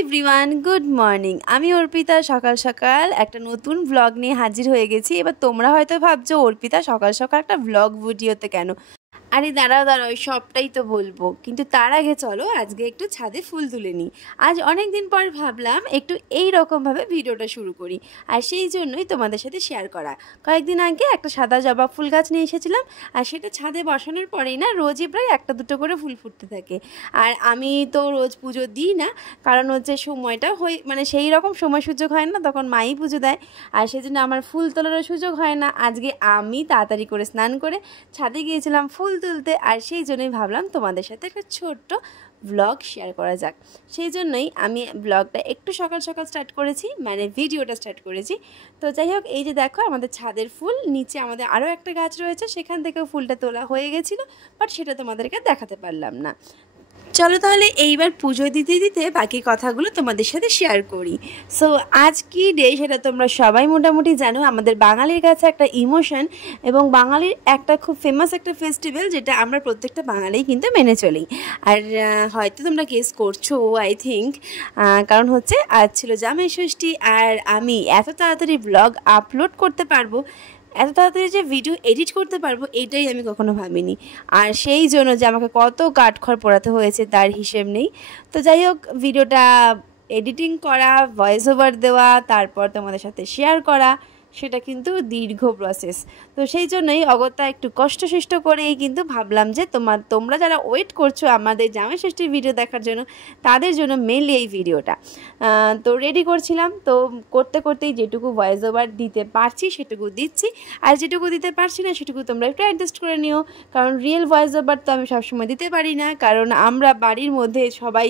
Everyone, good morning. আমি অর্পিতা সকাল সকাল একটা নতুন ব্লগ নিয়ে হাজির হয়ে গেছি। এবার তোমরা হয়তো ভাবছো অর্পিতা সকাল সকাল একটা ব্লগ ভিডিওতে কেন? আরে দাঁড়াও ওই সবটাই তো বলবো, কিন্তু তার আগে চলো আজকে একটু ছাদে ফুল তুলে নিই। আজ অনেক দিন পর ভাবলাম একটু এই রকমভাবে ভিডিওটা শুরু করি, আর সেই জন্যই তোমাদের সাথে শেয়ার করা। কয়েকদিন আগে একটা সাদা জবা ফুল গাছ নিয়ে এসেছিলাম, আর সেটা ছাদে বসানোর পরেই না রোজই প্রায় একটা দুটো করে ফুল ফুটতে থাকে। আর আমি তো রোজ পুজো দিই না, কারণ হচ্ছে সময়টা মানে সেই রকম সময় সুযোগ হয় না, তখন মাই পুজো দেয়, আর সেই জন্য আমার ফুল তোলারও সুযোগ হয় না। আজকে আমি তাড়াতাড়ি করে স্নান করে ছাদে গিয়েছিলাম ফুল তুলতে, আর সেই জন্যই ভাবলাম তোমাদের সাথে একটা ছোট্ট ব্লগ শেয়ার করা যাক। সেই জন্যই আমি ব্লগটা একটু সকাল সকাল স্টার্ট করেছি, মানে ভিডিওটা স্টার্ট করেছি। তো যাই হোক, এই যে দেখো আমাদের ছাদের ফুল, নিচে আমাদের আরও একটা গাছ রয়েছে, সেখান থেকেও ফুলটা তোলা হয়ে গেছিলো, বাট সেটা তোমাদেরকে দেখাতে পারলাম না। চলো তাহলে এইবার পুজো দিতে দিতে বাকি কথাগুলো তোমাদের সাথে শেয়ার করি। সো আজ কি ডে সেটা তোমরা সবাই মোটামুটি জানো। আমাদের বাঙালির কাছে একটা ইমোশন এবং বাঙালির একটা খুব ফেমাস একটা ফেস্টিভ্যাল, যেটা আমরা প্রত্যেকটা বাঙালি কিন্তু মেনে চলি। আর হয়তো তোমরা গেস করছো আই থিঙ্ক, কারণ হচ্ছে আজ ছিল জামাই ষষ্ঠী, আর আমি এত তাড়াতাড়ি ব্লগ আপলোড করতে পারবো, এত তাড়াতাড়ি যে ভিডিও এডিট করতে পারবো, এইটাই আমি কখনো ভাবিনি। আর সেই জন্য যে আমাকে কত কাঠখড় পোড়াতে হয়েছে তার হিসেব নেই। তো যাই হোক, ভিডিওটা এডিটিং করা, ভয়েস ওভার দেওয়া, তারপর তোমাদের সাথে শেয়ার করা, সেটা কিন্তু দীর্ঘ প্রসেস। তো সেই জন্যই অগত্যা একটু কষ্টসৃষ্ট করেই কিন্তু ভাবলাম যে তোমরা যারা ওয়েট করছো আমাদের জামাই ষষ্ঠীর ভিডিও দেখার জন্য, তাদের জন্য মেনলি এই ভিডিওটা। তো রেডি করছিলাম, তো করতে করতেই যেটুকু ভয়েস ওভার দিতে পারছি সেটুকু দিচ্ছি, আর যেটুকু দিতে পারছি না সেটুকু তোমরা একটু অ্যাডজাস্ট করে নিও। কারণ রিয়েল ভয়েস ওভার তো আমি সবসময় দিতে পারি না, কারণ আমরা বাড়ির মধ্যে সবাই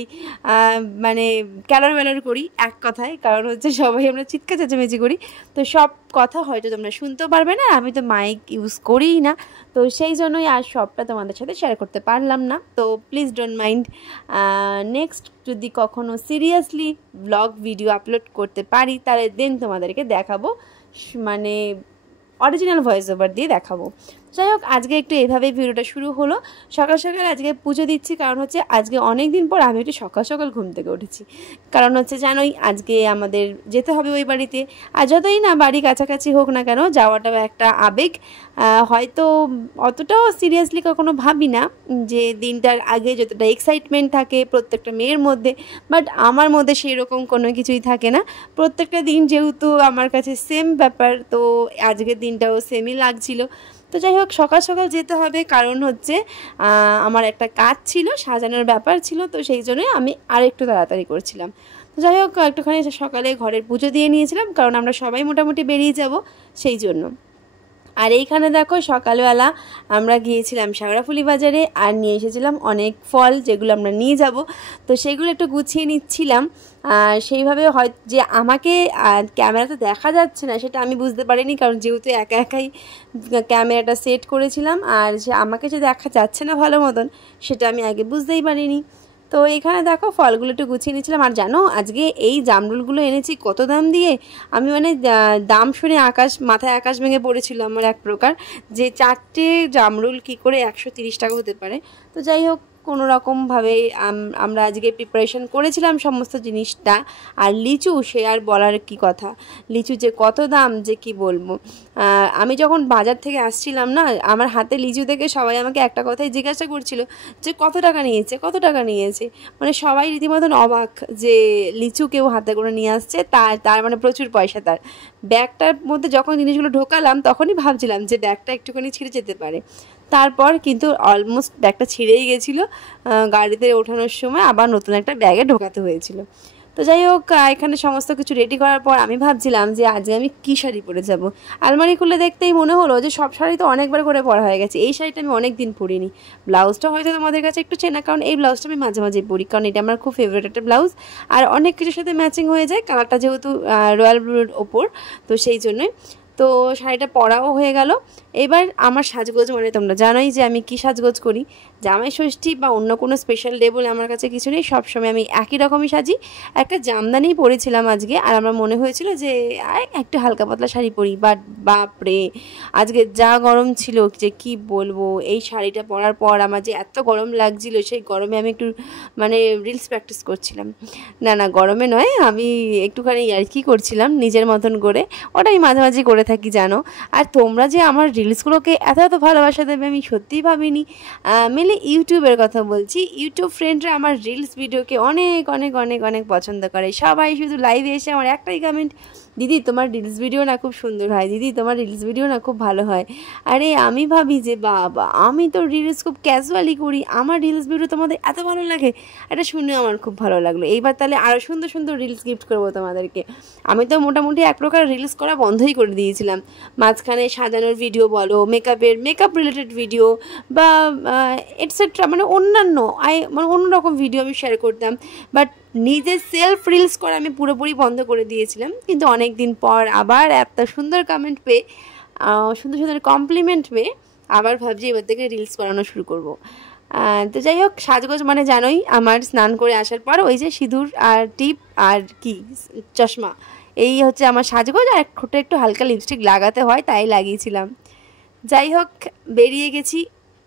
মানে ক্যালার ব্যালার করি, এক কথায়, কারণ হচ্ছে সবাই আমরা চিৎকার চেঁচামেচি করি। তো সব কথা হয়তো তোমরা শুনতেও পারবে না, আমি তো মাইক ইউজ করিই না, তো সেই জন্যই আর সবটা তোমাদের সাথে শেয়ার করতে পারলাম না। তো প্লিজ ডোন্ট মাইন্ড। নেক্সট যদি কখনো সিরিয়াসলি ব্লগ ভিডিও আপলোড করতে পারি, তাহলে দেন তোমাদেরকে দেখাবো, মানে অরিজিনাল ভয়েস ওভার দিয়ে দেখাবো। যাই হোক, আজকে একটু এইভাবেই ভিডিওটা শুরু হলো। সকাল সকাল আজকে পুজো দিচ্ছি, কারণ হচ্ছে আজকে অনেক দিন পর আমি একটু সকাল সকাল ঘুম থেকে উঠেছি। কারণ হচ্ছে জানোই আজকে আমাদের যেতে হবে ওই বাড়িতে, আর যতই না বাড়ি কাছাকাছি হোক না কেন, যাওয়াটাও একটা আবেগ। হয়তো অতটাও সিরিয়াসলি কখনো ভাবি না যে দিনটার আগে যতটা এক্সাইটমেন্ট থাকে প্রত্যেকটা মেয়ের মধ্যে, বাট আমার মধ্যে সেই রকম কোনো কিছুই থাকে না। প্রত্যেকটা দিন যেহেতু আমার কাছে সেম ব্যাপার, তো আজকের দিনটাও সেমই লাগছিল। তো যাই হোক, সকাল সকাল যেতে হবে, কারণ হচ্ছে আমার একটা কাজ ছিল, সাজানোর ব্যাপার ছিল, তো সেই জন্যই আমি আরেকটু তাড়াতাড়ি করছিলাম। তো যাই হোক, একটুখানি সকালে ঘরের পুজো দিয়ে নিয়েছিলাম, কারণ আমরা সবাই মোটামুটি বেরিয়ে যাব সেই জন্য। আর এইখানে দেখো সকালবেলা আমরা গিয়েছিলাম শেওড়াফুলি বাজারে, আর নিয়ে এসেছিলাম অনেক ফল, যেগুলো আমরা নিয়ে যাব, তো সেগুলো একটু গুছিয়ে নিচ্ছিলাম। সেইভাবে হয় যে আমাকে ক্যামেরাতে দেখা যাচ্ছে না সেটা আমি বুঝতে পারিনি, কারণ যেহেতু একা একাই ক্যামেরাটা সেট করেছিলাম, আর যে আমাকে যে দেখা যাচ্ছে না ভালো মতন সেটা আমি আগে বুঝতেই পারিনি। তো এখানে দেখো ফলগুলো একটু গুছিয়ে নিয়েছিলাম। আর জানো আজকে এই জামরুলগুলো এনেছি কত দাম দিয়ে, আমি মানে দাম শুনে মাথায় আকাশ ভেঙে পড়েছিল আমার এক প্রকার, যে 4টে জামরুল কী করে 130 টাকা হতে পারে। তো যাই হোক, কোনো রকমভাবে আমরা আজকে প্রিপারেশন করেছিলাম সমস্ত জিনিসটা। আর লিচু, সে আর বলার কি কথা, লিচু যে কত দাম যে কি বলবো। আমি যখন বাজার থেকে আসছিলাম না, আমার হাতে লিচু দেখে সবাই আমাকে একটা কথাই জিজ্ঞাসা করছিল যে কত টাকা নিয়েছে, কত টাকা নিয়েছে। মানে সবাই রীতিমতন অবাক যে লিচু কেউ হাতে করে নিয়ে আসছে, তার মানে প্রচুর পয়সা তার। ব্যাগটার মধ্যে যখন জিনিসগুলো ঢোকালাম তখনই ভাবছিলাম যে ব্যাগটা একটুখানি ছিঁড়ে যেতে পারে, তারপর কিন্তু অলমোস্ট ব্যাগটা ছিঁড়েই গেছিলো। গাড়িতে ওঠানোর সময় আবার নতুন একটা ব্যাগে ঢোকাতে হয়েছিল। তো যাই হোক, এখানে সমস্ত কিছু রেডি করার পর আমি ভাবছিলাম যে আজকে আমি কী শাড়ি পরে যাব। আলমারি খুলে দেখতেই মনে হলো যে সব শাড়ি তো অনেকবার করে পরা হয়ে গেছে, এই শাড়িটা আমি অনেক দিন পরিনি। ব্লাউজটা হয়তো তোমাদের কাছে একটু চেনা, কারণ এই ব্লাউজটা আমি মাঝে মাঝে পরি, কারণ এটা আমার খুব ফেভারিট একটা ব্লাউজ, আর অনেক কিছুর সাথে ম্যাচিং হয়ে যায়, কালারটা যেহেতু রয়্যাল ব্লুর ওপর, তো সেই জন্যই। তো শাড়িটা পরাও হয়ে গেল। এবার আমার সাজগোজ মানে তোমরা জানোই যে আমি কি সাজগোজ করি। জামাই ষষ্ঠী বা অন্য কোনো স্পেশাল ডে বলে আমার কাছে কিছু নেই, সবসময় আমি একই রকমই সাজি। একটা জামদানি পরেছিলাম আজকে, আর আমার মনে হয়েছিল যে একটু হালকা পাতলা শাড়ি পরি, বাট বাপরে আজকে যা গরম ছিল যে কি বলবো। এই শাড়িটা পরার পর আমার যে এত গরম লাগছিল, সেই গরমে আমি একটু মানে রিলস প্র্যাকটিস করছিলাম। না গরমে নয়, আমি একটুখানি ইয়ার্কি করছিলাম নিজের মতন করে, ওটা আমি মাঝে মাঝে করে থাকি জানো। আর তোমরা যে আমার রিলসগুলোকে এত এত ভালোবাসা দেবে আমি সত্যিই ভাবিনি। মেনলি ইউটিউবের কথা বলছি, ইউটিউব ফ্রেন্ডরা আমার রিলস ভিডিওকে অনেক অনেক অনেক অনেক পছন্দ করে। সবাই শুধু লাইভে এসে আমার একটাই কমেন্ট, দিদি তোমার রিলস ভিডিও না খুব সুন্দর হয়, দিদি তোমার রিলস ভিডিও না খুব ভালো হয়। আরে আমি ভাবি যে বাবা, আমি তো রিলস খুব ক্যাজুয়ালি করি, আমার রিলস ভিডিও তোমাদের এত ভালো লাগে, এটা শুনে আমার খুব ভালো লাগলো। এইবার তাহলে আরও সুন্দর সুন্দর রিলস গিফট করবো তোমাদেরকে। আমি তো মোটামুটি এক প্রকার রিলস করা বন্ধই করে দিয়েছিলাম। মাঝখানে সাজানোর ভিডিও বলো, মেকআপ রিলেটেড ভিডিও বা এটসেট্রা, মানে অন্যান্য মানে অন্যরকম ভিডিও আমি শেয়ার করতাম, বাট নিজের সেলফ রিলস করা আমি পুরোপুরি বন্ধ করে দিয়েছিলাম। কিন্তু অনেক দিন পর আবার এত সুন্দর কমেন্ট পেয়ে, সুন্দর সুন্দর কমপ্লিমেন্ট পেয়ে আবার ভাবছি এবার থেকে রিলস বানানো শুরু করব। তো যাই হোক, সাজগোজ মানে জানোই আমার স্নান করে আসার পর ওই যে সিঁদুর আর টিপ আর কি চশমা, এই হচ্ছে আমার সাজগোজ। আর ঠোঁটে একটু হালকা লিপস্টিক লাগাতে হয়, তাই লাগিয়েছিলাম। যাই হোক, বেরিয়ে গেছি,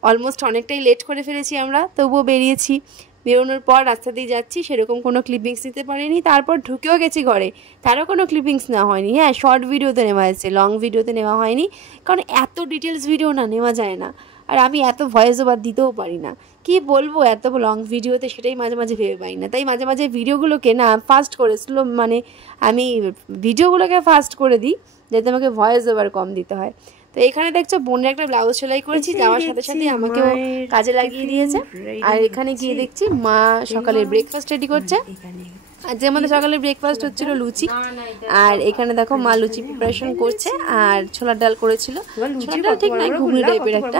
অলমোস্ট অনেকটাই লেট করে ফেলেছি আমরা, তবুও বেরিয়েছি। বেরোনোর পর রাস্তা দিয়ে যাচ্ছি, সেরকম কোনো ক্লিপিংস নিতে পারিনি। তারপর ঢুকেও গেছি ঘরে, তারও কোনো ক্লিপিংস নেওয়া হয়নি। হ্যাঁ, শর্ট ভিডিওতে নেওয়া হয়েছে, লং ভিডিওতে নেওয়া হয়নি, কারণ এত ডিটেলস ভিডিও না নেওয়া যায় না। আর আমি এত ভয়েস ওভার দিতেও পারি না, কি বলবো এত লং ভিডিওতে, সেটাই মাঝে মাঝে ভেবে পাই না। তাই মাঝে মাঝে ভিডিওগুলোকে না ফাস্ট করে স্লো, মানে আমি ভিডিওগুলোকে ফাস্ট করে দিই যাতে আমাকে ভয়েস ওভার কম দিতে হয়। তো এখানে দেখছো বোনের একটা ব্লাউজ সেলাই করেছি, যাওয়ার সাথে সাথে আমাকেও কাজে লাগিয়ে দিয়েছে। আর এখানে গিয়ে দেখছি মা সকালের ব্রেকফাস্ট রেডি করছে। আর যে আমাদের সকালে ব্রেকফাস্ট হচ্ছিল লুচি, আর এখানে দেখো মা লুচি প্রিপারেশন করছে। আর ছোলার ডাল করেছিল, ছোলার ডাল ঠিক নয়, ঘুগনি টাইপের একটা,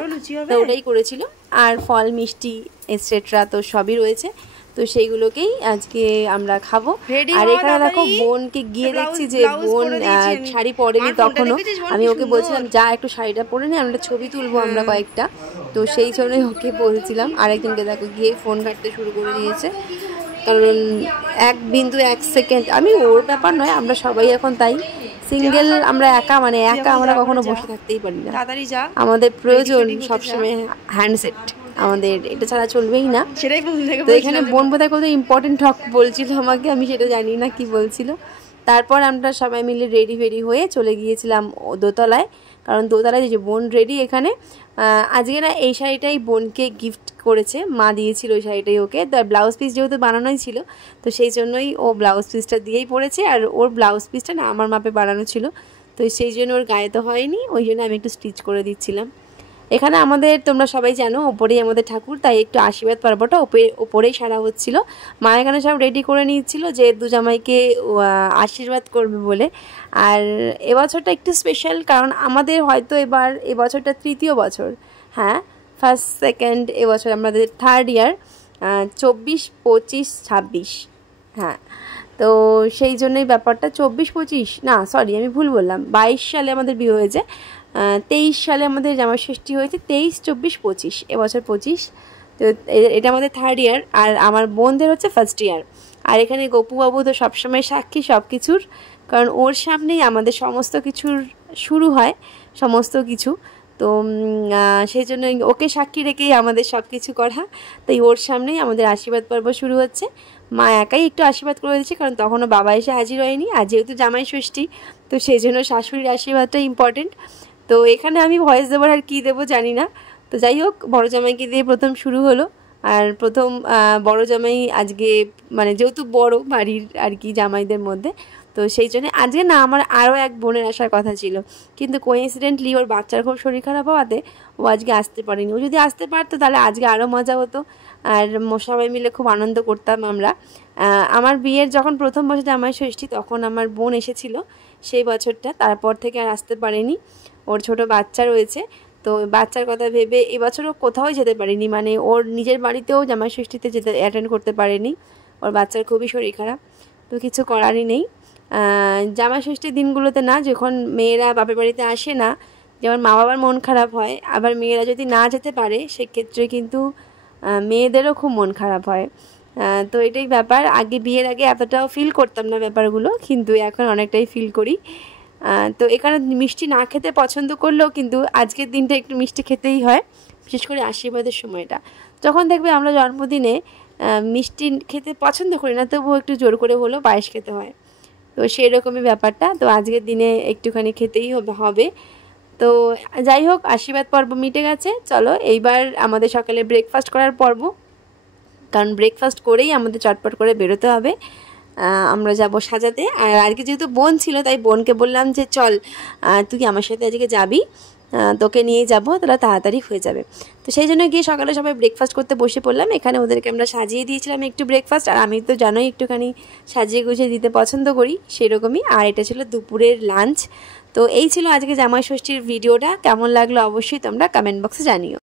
তো ওটাই করেছিল। আর ফল মিষ্টি এটসেট্রা তো সবই রয়েছে, তো সেইগুলোকেই আজকে আমরা খাবো। আর এখানে দেখো বোনকে গিয়ে দেখছি যে বোন শাড়ি পরেনি তখনও, আমি ওকে বলছিলাম যা একটু শাড়িটা পরে নি, আমরা ছবি তুলবো আমরা কয়েকটা, তো সেই জন্যই ওকে বলছিলাম। আরেকজনকে দেখো গিয়ে ফোন ঘাঁটতে শুরু করে দিয়েছে, কারণ এক বিন্দু এক সেকেন্ড, আমি ওর ব্যাপার নয়, আমরা সবাই এখন তাই সিঙ্গেল, আমরা একা আমরা কখনো বসে থাকতেই পারি না, আমাদের প্রয়োজন সবসময় হ্যান্ডসেট, আমাদের এটা ছাড়া চলবেই না। তো এখানে বোন বোধহয় কত ইম্পর্টেন্ট টক বলছিল আমাকে, আমি সেটা জানি না কি বলছিল। তারপর আমরা সবাই মিলে রেডি হয়ে চলে গিয়েছিলাম দোতলায়, কারণ দোতলায় যে বোন রেডি। এখানে আজকে না এই শাড়িটাই বোনকে গিফট করেছে, মা দিয়েছিল ওই শাড়িটাই ওকে। তো ব্লাউজ পিস যেহেতু বানানোই ছিল, তো সেই জন্যই ও ব্লাউজ পিসটা দিয়েই পড়েছে। আর ওর ব্লাউজ পিসটা না আমার মাপে বানানো ছিল, তো সেই জন্য ওর গায়ে তো হয়নি, ওই জন্য আমি একটু স্টিচ করে দিচ্ছিলাম। এখানে আমাদের তোমরা সবাই জানো ওপরেই আমাদের ঠাকুর, তাই একটু আশীর্বাদ পর্বটা ওপরেই সারা হচ্ছিল। মা এখানে সব রেডি করে নিচ্ছিল যে দু জামাইকে আশীর্বাদ করবে বলে। আর এবছরটা একটু স্পেশাল, কারণ আমাদের হয়তো এবছরটা তৃতীয় বছর, হ্যাঁ ফার্স্ট সেকেন্ড, এবছর আমাদের থার্ড ইয়ার, 24, 25, 26, হ্যাঁ। তো সেই জন্যই ব্যাপারটা 24, 25 না সরি আমি ভুল বললাম, 22 সালে আমাদের বিয়ে হয়েছে, 23 সালে আমাদের জামাই ষষ্ঠী হয়েছে, 23, 24, 25, এবছর 25। তো এটা আমাদের থার্ড ইয়ার, আর আমার বোনদের হচ্ছে ফার্স্ট ইয়ার। আর এখানে গপুবাবু তো সবসময় সাক্ষী সব কিছুর, কারণ ওর সামনেই আমাদের সমস্ত কিছুর শুরু হয়, সমস্ত কিছু। তো সেই জন্য ওকে সাক্ষী রেখেই আমাদের সব কিছু করা, তাই ওর সামনেই আমাদের আশীর্বাদ পর্ব শুরু হচ্ছে। মা একাই একটু আশীর্বাদ করে দিচ্ছে, কারণ তখনও বাবা এসে হাজির হয়নি, আর যেহেতু জামাই ষষ্ঠী তো সেই জন্য শাশুড়ির আশীর্বাদটা ইম্পর্টেন্ট। তো এখানে আমি ভয়েস দেবার আর কী দেবো জানি না। তো যাই হোক, বড় জামাইকে দিয়ে প্রথম শুরু হলো। আর প্রথম বড় জামাই আজকে, মানে যেহেতু বড় বাড়ির আর কি জামাইদের মধ্যে, তো সেই জন্য আজকে না আমার আরও এক বোনের আসার কথা ছিল, কিন্তু কোইন্সিডেন্টলি ওর বাচ্চার খুব শরীর খারাপ হওয়াতে ও আজকে আসতে পারেনি। ও যদি আসতে পারতো তাহলে আজকে আরও মজা হতো, আর সবাই মিলে খুব আনন্দ করতাম আমরা। আমার বিয়ের যখন প্রথম বছর জামাই ষষ্ঠী, তখন আমার বোন এসেছিল সেই বছরটা, তারপর থেকে আর আসতে পারেনি। ওর ছোট বাচ্চা রয়েছে, তো বাচ্চার কথা ভেবে এবছরও কোথাও যেতে পারিনি, মানে ওর নিজের বাড়িতেও জামাই ষষ্ঠীতে অ্যাটেন্ড করতে পারেনি, ওর বাচ্চার খুবই শরীর খারাপ, তো কিছু করারই নেই। জামাই ষষ্ঠীর দিনগুলোতে না, যখন মেয়েরা বাপের বাড়িতে আসে না, যেমন মা বাবার মন খারাপ হয়, আবার মেয়েরা যদি না যেতে পারে সেক্ষেত্রে কিন্তু মেয়েদেরও খুব মন খারাপ হয়। তো এটাই ব্যাপার। আগে বিয়ের আগে এতটাও ফিল করতাম না ব্যাপারগুলো, কিন্তু এখন অনেকটাই ফিল করি। তো এখানে মিষ্টি না খেতে পছন্দ করলেও কিন্তু আজকের দিনটা একটু মিষ্টি খেতেই হয়, বিশেষ করে আশীর্বাদের সময়টা। যখন দেখবে আমরা জন্মদিনে মিষ্টি খেতে পছন্দ করি না, তবুও একটু জোর করে হলেও পায়েস খেতে হয়। তো সেই রকমই ব্যাপারটা। তো আজকের দিনে একটুখানি খেতেই হবে। তো যাই হোক, আশীর্বাদ পর্ব মিটে গেছে। চলো এইবার আমাদের সকালে ব্রেকফাস্ট করার পর্ব, কারণ ব্রেকফাস্ট করেই আমাদের চটপট করে বেরোতে হবে। আমরা যাব সাজাতে। আর আজকে যেহেতু বোন ছিল, তাই বোনকে বললাম যে চল তুই আমার সাথে আজকে যাবি, তোকে নিয়ে যাবো, তাহলে তাড়াতাড়ি হয়ে যাবে। তো সেই জন্য গিয়ে সকালে সবাই ব্রেকফাস্ট করতে বসে পড়লাম। এখানে ওদেরকে আমরা সাজিয়ে দিয়েছিলাম একটু ব্রেকফাস্ট, আর আমি তো জানোই একটুখানি সাজিয়ে গুছিয়ে দিতে পছন্দ করি, সেরকমই। আর এটা ছিল দুপুরের লাঞ্চ। তো এই ছিল আজকে জামাই ষষ্ঠীর ভিডিওটা। কেমন লাগলো অবশ্যই তোমরা কমেন্ট বক্সে জানিও।